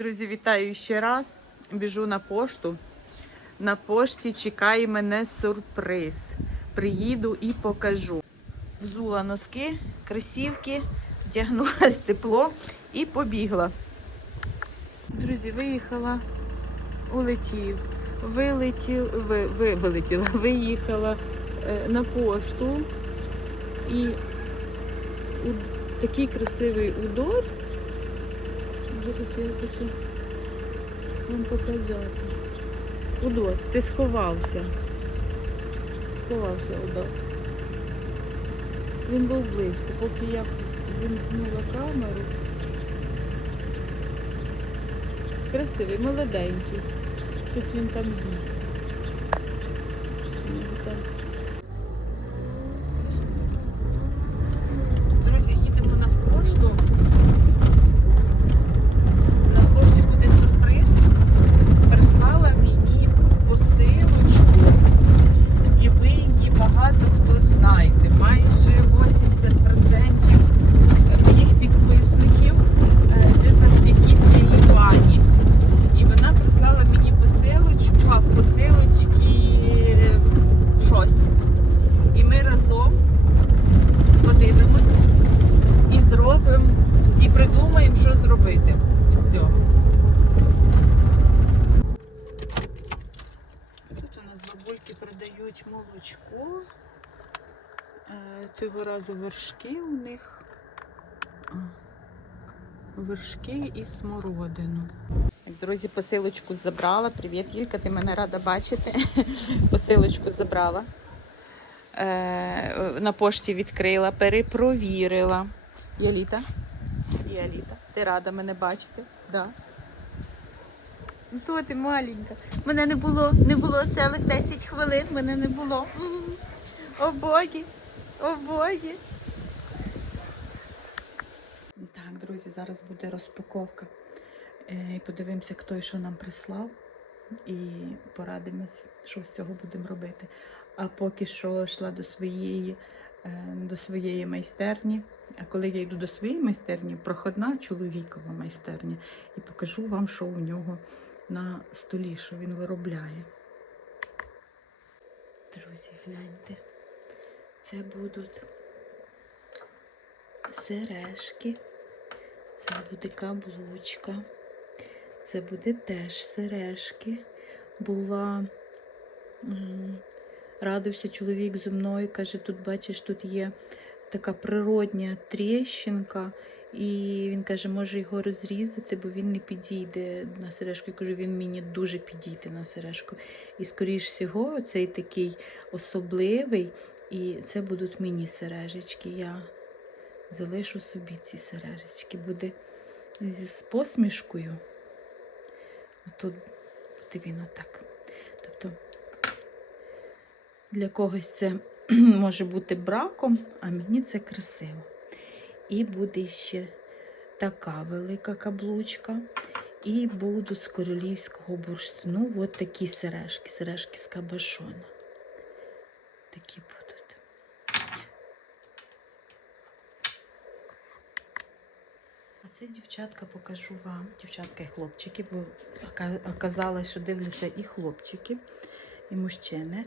Друзі, вітаю ще раз. Біжу на пошту. На пошті чекає мене сюрприз. Приїду і покажу. Взула носки, кросівки, вдягнулась тепло і побігла. Друзі, виїхала, улетів, вилетів, ви, ви, вилетіла, виїхала е, на пошту і у, такий красивий удот. Зараз я хочу вам показати. Удо, ти сховався. Сховався Удо. Він був близько, поки я вимкнула камеру. Красивий, молоденький. Щось він там їсть. Щось він там. Друзі, їдемо на пошту. На пошті буде сюрприз. Прислала мені посилочку, і ви її багато хто знаєте. Майже 80% моїх підписників е, це завдяки цій пані. І вона прислала мені посилочку, а в посилочці щось. І ми разом подивимось і зробимо, і придумаємо, що зробити з цього. Тут у нас бабульки продають молочко. Е, Цього разу вершки у них. Вершки і смородину. Друзі, посилочку забрала. Привіт, Юлька, ти мене рада бачити. Посилочку забрала. Е, на пошті відкрила, перепровірила. Яліта. Яліта. Ти рада мене бачити? Да. Ну, що ти маленька? Мене не було, не було цілих 10 хвилин, мене не було. О боги, о боги. Так, друзі, зараз буде розпаковка. Е, і Подивимося, хто і що нам прислав. І порадимось, що з цього будемо робити. А поки що йшла до своєї, е, до своєї майстерні. А коли я йду до своєї майстерні, проходна чоловікова майстерня, і покажу вам, що у нього на столі, що він виробляє. Друзі, гляньте, це будуть сережки, це буде каблучка, це буде теж сережки. Була радився чоловік зі мною, каже, тут бачиш, тут є така природня тріщинка. І він каже, може його розрізати, бо він не підійде на сережку. Я кажу, він мені дуже підійде на сережку. І, скоріш всього, цей такий особливий, і це будуть мені сережечки. Я залишу собі ці сережечки. Буде зі з посмішкою. Тут буде він отак. Тобто для когось це може бути браком, а мені це красиво. І буде ще така велика каблучка. І будуть з королівського бурштину от такі сережки, сережки з кабашона. Такі будуть. А це дівчатка покажу вам. Дівчатка і хлопчики, бо ока- що дивляться і хлопчики, і мужчини.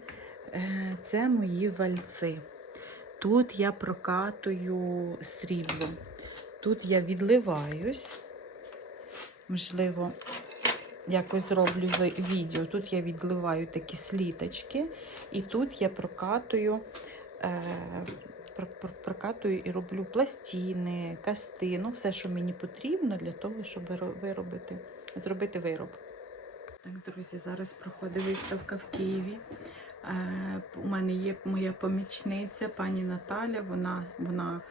Е, Це мої вальці. Тут я прокатую срібло. Тут я відливаюсь. Можливо, якось зроблю відео. Тут я відливаю такі сліточки, і тут я прокатую, е, прокатую і роблю пластини, касти, ну все, що мені потрібно для того, щоб виробити, зробити вироб. Так, друзі, зараз проходить виставка в Києві. Е, У мене є моя помічниця, пані Наталя. Вона, вона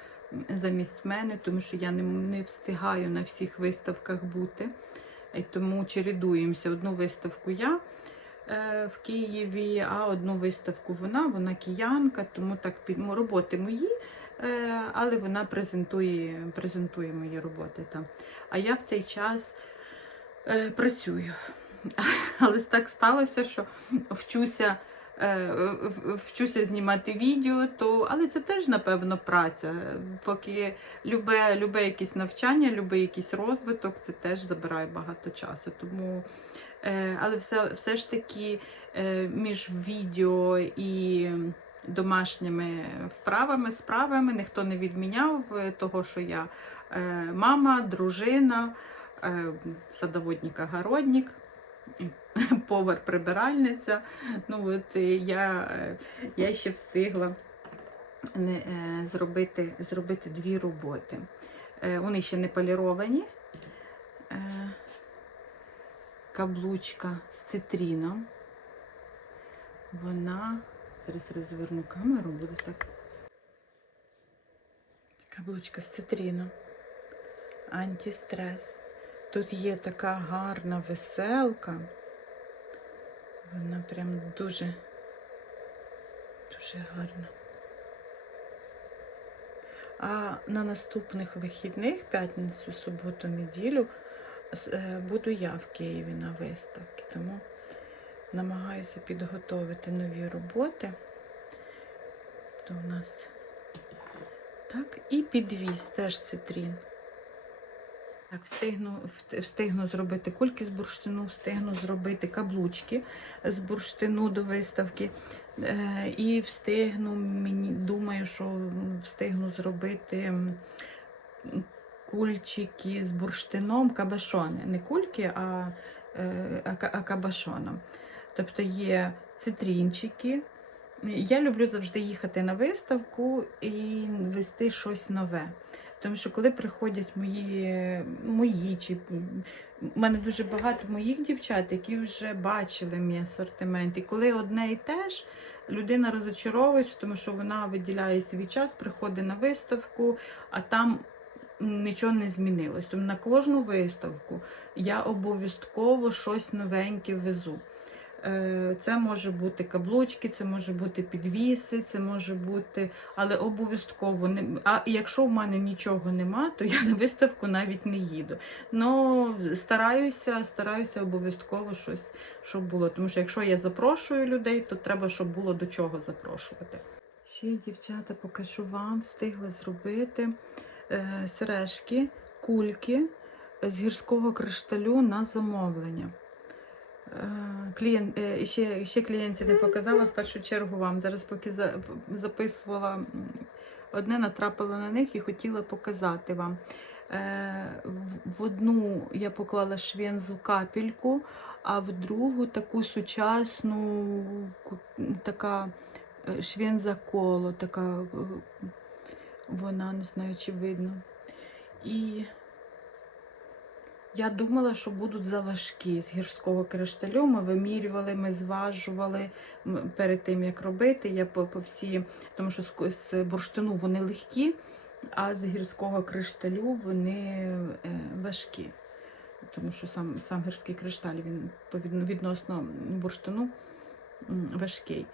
замість мене, тому що я не, не встигаю на всіх виставках бути. Тому чередуємося. Одну виставку я в Києві, а одну виставку вона, вона киянка, тому так роботи мої, е, але вона презентує, презентує мої роботи там. А я в цей час е, працюю. Але так сталося, що вчуся е, вчуся знімати відео, то але це теж, напевно, праця. Поки любе, любе якесь навчання, любе якийсь розвиток, це теж забирає багато часу. Тому, е, але все, все ж таки е, між відео і домашніми вправами, справами ніхто не відміняв е, того, що я е, мама, дружина, е, садоводник-огородник, повар-прибиральниця. Ну, от е, я, е, я ще встигла е, зробити, зробити дві роботи. Вони ще не поліровані. Каблучка з цитріном. Вона. Зараз розверну камеру, буде так. Каблучка з цитріном. Антистрес. Тут є така гарна веселка. Вона прям дуже, дуже гарна. А на наступних вихідних, п'ятницю, суботу, неділю, е, буду я в Києві на виставці, тому намагаюся підготовити нові роботи. То у нас так, і підвіз теж цитрін. Так, встигну, встигну зробити кульки з бурштину, встигну зробити каблучки з бурштину до виставки. Е, і встигну, мені думаю, що встигну зробити кульчики з бурштином, кабашони. Не кульки, а, е, а кабашоном. Тобто є цитрінчики. Я люблю завжди їхати на виставку і вести щось нове. Тому що коли приходять мої, мої чи у мене дуже багато моїх дівчат, які вже бачили мій асортимент. І коли одне і те ж, людина розочаровується, тому що вона виділяє свій час, приходить на виставку, а там нічого не змінилось. Тому на кожну виставку я обов'язково щось новеньке везу. Е, Це може бути каблучки, це може бути підвіси, це може бути, але обов'язково не. А якщо в мене нічого нема, то я на виставку навіть не їду. Ну стараюся, стараюся обов'язково щось, щоб було. Тому що якщо я запрошую людей, то треба, щоб було до чого запрошувати. Ще дівчата покажу вам, встигла зробити е, сережки, кульки з гірського кришталю на замовлення. Е, Клієнт, е, ще, ще клієнтів не показала, в першу чергу вам. Зараз поки за- записувала одне, натрапила на них і хотіла показати вам. Е, в- одну я поклала швензу капельку, а в другу таку сучасну, така швенза коло, така вона, не знаю, чи видно. І я думала, що будуть заважкі з гірського кришталю. Ми вимірювали, ми зважували перед тим, як робити. Я по, по всі, тому що з, бурштину вони легкі, а з гірського кришталю вони е, важкі. Тому що сам, сам гірський кришталь він відносно бурштину важкий.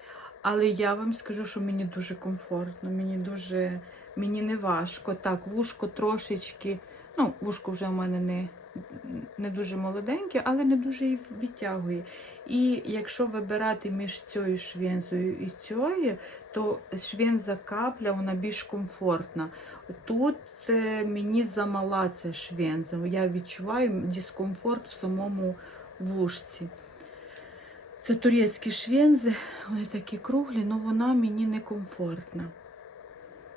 Але я вам скажу, що мені дуже комфортно, мені дуже мені не важко. Так, вушко трошечки, ну, вушко вже в мене не, не дуже молоденьке, але не дуже і відтягує. І якщо вибирати між цією швензою і цією, то швенза капля вона більш комфортна. Тут е, мені замала ця швенза. Я відчуваю дискомфорт в самому вушці. Це турецькі швензи, вони такі круглі, але вона мені не комфортна.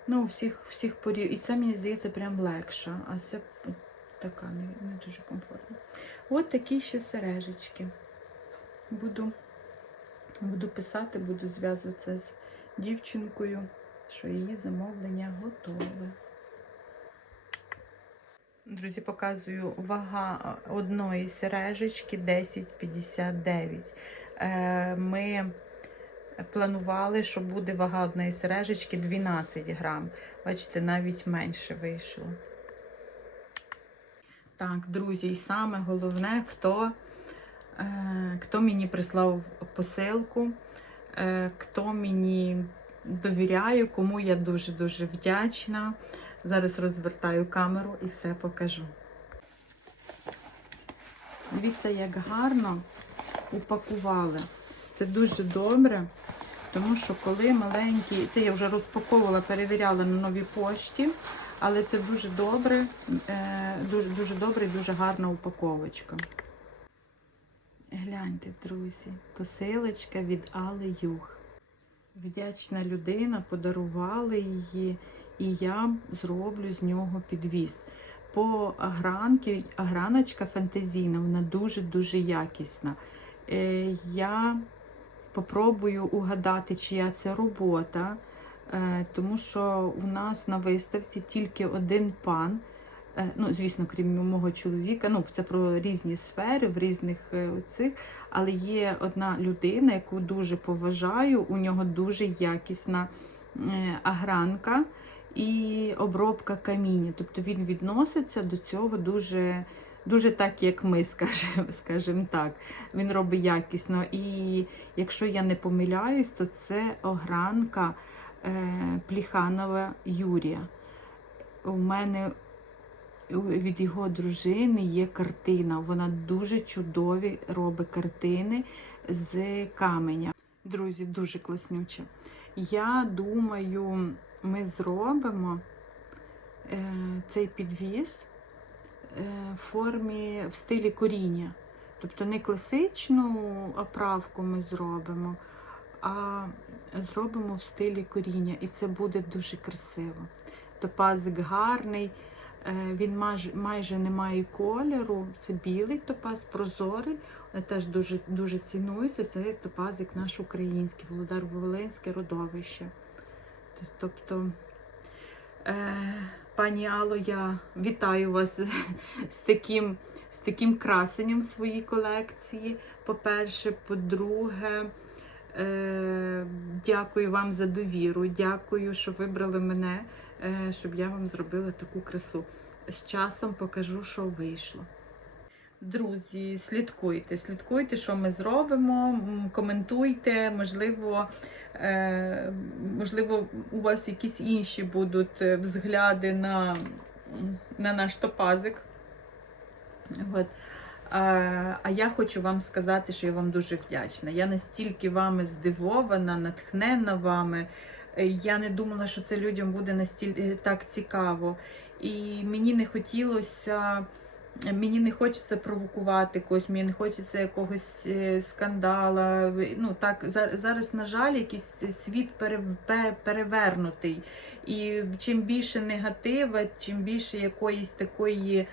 Ну, у всіх, всіх порів. І це мені здається прям легша, а це така не, не дуже комфортна. От такі ще сережечки. Буду, буду писати, буду зв'язуватися з дівчинкою, що її замовлення готове. Друзі, показую вага одної сережечки 10,59. Е, Ми планували, що буде вага одної сережечки 12 грам. Бачите, навіть менше вийшло. Так, друзі, і саме головне, хто, е, хто мені прислав посилку, е, хто мені довіряє, кому я дуже-дуже вдячна. Зараз розвертаю камеру і все покажу. Дивіться, як гарно упакували. Це дуже добре. Тому що коли маленькі, це я вже розпаковувала, перевіряла на новій пошті, але це дуже добре, е, дуже, дуже добре і дуже гарна упаковочка. Гляньте, друзі, посилочка від Алли Юх. Вдячна людина, подарували її, і я зроблю з нього підвіз. По агранки, аграночка фантазійна, вона дуже-дуже якісна. Е, я попробую угадати, чия це робота, тому що у нас на виставці тільки один пан. Е, Ну, звісно, крім мого чоловіка, ну це про різні сфери в різних е, цих, але є одна людина, яку дуже поважаю. У нього дуже якісна е, агранка і обробка каміння. Тобто він відноситься до цього дуже, дуже так, як ми, скажемо, скажем так. Він робить якісно. І якщо я не помиляюсь, то це огранка е, Пліханова Юрія. У мене від його дружини є картина. Вона дуже чудові робить картини з каменя. Друзі, дуже класнюче. Я думаю, ми зробимо е, цей підвіз е, в формі в стилі коріння. Тобто не класичну оправку ми зробимо, а зробимо в стилі коріння. І це буде дуже красиво. Топазик гарний. Е, Він майже, не має кольору. Це білий топаз, прозорий. Теж дуже, дуже цінується. Це топазик наш український, Володар Волинське родовище. Тобто, е, пані Алло, я вітаю вас з таким, з таким красенням своїй колекції. По-перше, по-друге, дякую вам за довіру. Дякую, що вибрали мене, е, щоб я вам зробила таку красу. З часом покажу, що вийшло. Друзі, слідкуйте, слідкуйте, що ми зробимо, коментуйте, можливо, е, можливо, у вас якісь інші будуть е, взгляди на, на наш топазик. От. А, я хочу вам сказати, що я вам дуже вдячна. Я настільки вами здивована, натхнена вами. Е, Я не думала, що це людям буде настільки так цікаво. І мені не хотілося. Мені не хочеться провокувати когось, мені не хочеться якогось е, скандала. Ну так зараз, на жаль, якийсь світ перевернутий. І чим більше негатива, чим більше якоїсь такої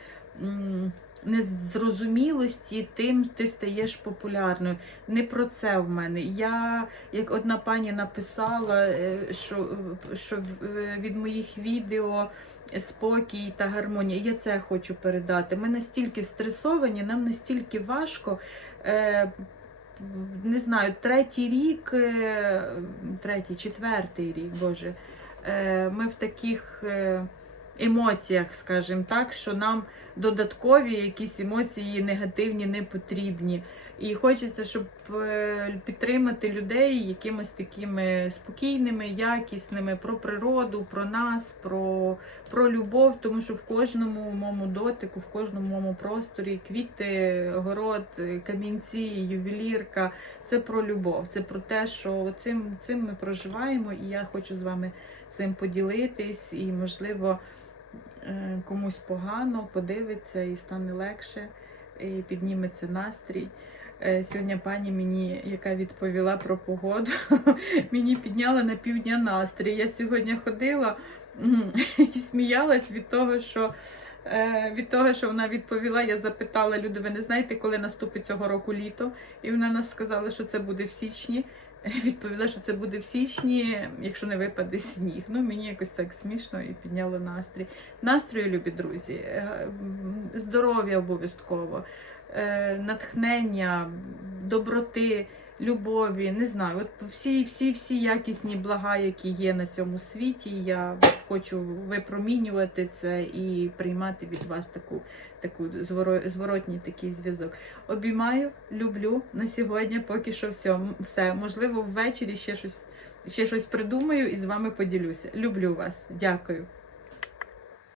незрозумілості, тим ти стаєш популярною. Не про це в мене. Я, як одна пані написала, е, що, що е, від моїх відео спокій та гармонія. Я це хочу передати. Ми настільки стресовані, нам настільки важко. Е, не знаю, третій рік, третій, четвертий рік, Боже, ми в таких емоціях, скажімо так, що нам додаткові якісь емоції негативні не потрібні. І хочеться, щоб е, підтримати людей якимось такими спокійними, якісними про природу, про нас, про, про любов, тому що в кожному моєму дотику, в кожному моєму просторі квіти, город, камінці, ювелірка це про любов, це про те, що цим, цим ми проживаємо, і я хочу з вами цим поділитись, і можливо комусь погано подивиться і стане легше, і підніметься настрій. Е, Сьогодні пані мені, яка відповіла про погоду, мені підняла на півдня настрій. Я сьогодні ходила і сміялась від того, що е, від того, що вона відповіла, я запитала люди, ви не знаєте, коли наступить цього року літо? І вона нас сказала, що це буде в січні. Відповіла, що це буде в січні, якщо не випаде сніг. Ну, мені якось так смішно і підняло настрій. Настрою, любі друзі, е, здоров'я обов'язково, е, натхнення, доброти, любові. Не знаю, от всі, всі, всі якісні блага, які є на цьому світі. Я хочу випромінювати це і приймати від вас таку, таку зворотній такий зв'язок. Обіймаю, люблю на сьогодні. Поки що все. все. Можливо, ввечері ще щось, ще щось придумаю і з вами поділюся. Люблю вас. Дякую.